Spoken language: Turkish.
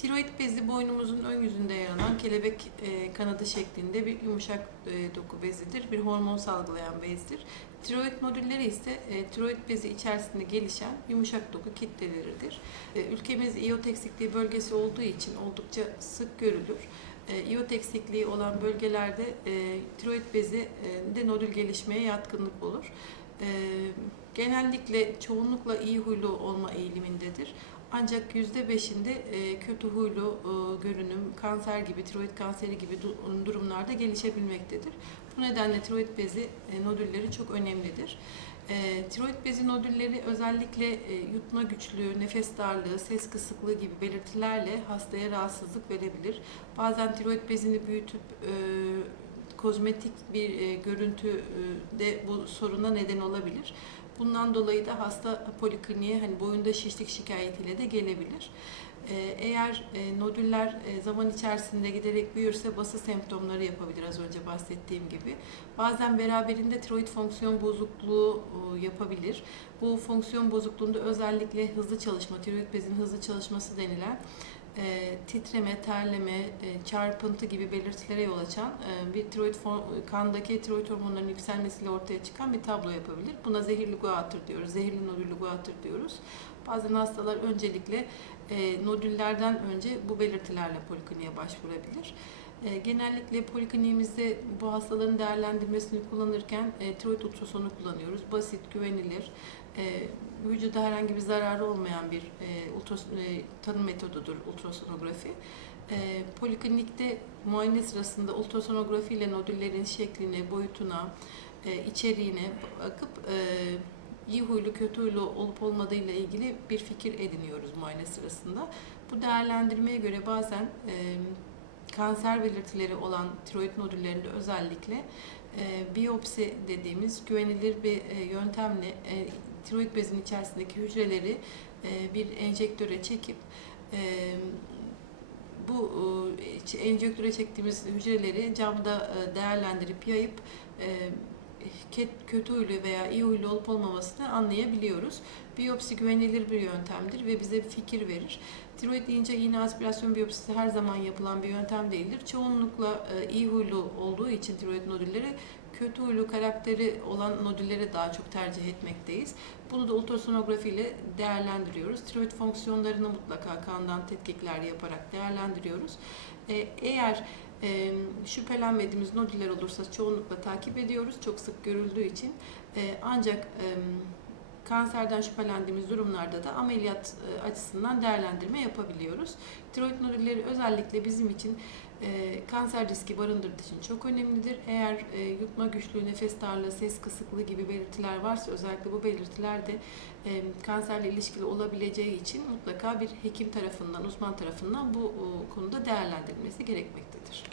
Tiroid bezi boynumuzun ön yüzünde yer alan kelebek e, kanadı şeklinde bir yumuşak e, doku bezidir. Bir hormon salgılayan bezdir. Tiroid nodülleri ise e, tiroid bezi içerisinde gelişen yumuşak doku kitleleridir. Ülkemiz iot eksikliği bölgesi olduğu için oldukça sık görülür. İot eksikliği olan bölgelerde tiroid bezi de nodül gelişmeye yatkınlık olur. Genellikle çoğunlukla iyi huylu olma eğilimindedir. Ancak %5'inde e, kötü huylu e, görünüm, kanser gibi, tiroid kanseri gibi du- durumlarda gelişebilmektedir. Bu nedenle tiroid bezi e, nodülleri çok önemlidir. Tiroid bezi nodülleri özellikle yutma güçlüğü, nefes darlığı, ses kısıklığı gibi belirtilerle hastaya rahatsızlık verebilir. Bazen tiroid bezini büyütüp kozmetik bir görüntü de bu soruna neden olabilir. Bundan dolayı da hasta polikliniğe hani boyunda şişlik şikayetiyle de gelebilir. Ee, Eğer e, nodüller e, zaman içerisinde giderek büyürse bası semptomları yapabilir az önce bahsettiğim gibi. Bazen beraberinde tiroid fonksiyon bozukluğu e, yapabilir. Bu fonksiyon bozukluğunda özellikle hızlı çalışma, tiroid bezinin hızlı çalışması denilen e, titreme, terleme, e, çarpıntı gibi belirtilere yol açan e, bir tiroid fon- kandaki tiroid hormonlarının yükselmesiyle ortaya çıkan bir tablo yapabilir. Buna zehirli guatr diyoruz, zehirli nodüllü guatr diyoruz. Bazen hastalar öncelikle e, nodüllerden önce bu belirtilerle polikliniğe başvurabilir. E, genellikle polikliniğimizde bu hastaların değerlendirmesini kullanırken e, tiroid ultrasonu kullanıyoruz. Basit, güvenilir, e, vücuda herhangi bir zararı olmayan bir e, ultras e, tanı metodudur ultrasonografi. E, poliklinikte muayene sırasında ultrasonografi ile nodüllerin şekline, boyutuna, e, içeriğine bakıp e, iyi huylu, kötü huylu olup olmadığıyla ilgili bir fikir ediniyoruz muayene sırasında. Bu değerlendirmeye göre bazen e, kanser belirtileri olan tiroid nodüllerinde özellikle e, biyopsi dediğimiz güvenilir bir e, yöntemle e, tiroid bezinin içerisindeki hücreleri e, bir enjektöre çekip e, bu e, enjektöre çektiğimiz hücreleri camda e, değerlendirip yayıp e, kötü huylu veya iyi huylu olup olmamasını anlayabiliyoruz. Biyopsi güvenilir bir yöntemdir ve bize fikir verir. Tiroid deyince iğne aspirasyon biyopsisi her zaman yapılan bir yöntem değildir. Çoğunlukla e, iyi huylu olduğu için tiroid nodülleri kötü huylu karakteri olan nodülleri daha çok tercih etmekteyiz. Bunu da ultrasonografi ile değerlendiriyoruz. Tiroid fonksiyonlarını mutlaka kandan tetkikler yaparak değerlendiriyoruz. E, eğer e, şüphelenmediğimiz nodüller olursa çoğunlukla takip ediyoruz. Çok sık görüldüğü için. E, ancak kanserden şüphelendiğimiz durumlarda da ameliyat e, açısından değerlendirme yapabiliyoruz. Tiroid nodülleri özellikle bizim için e, kanser riski barındırdığı için çok önemlidir. Eğer e, yutma güçlüğü, nefes darlığı, ses kısıklığı gibi belirtiler varsa özellikle bu belirtiler de kanserle ilişkili olabileceği için mutlaka bir hekim tarafından, uzman tarafından bu konuda değerlendirilmesi gerekmektedir.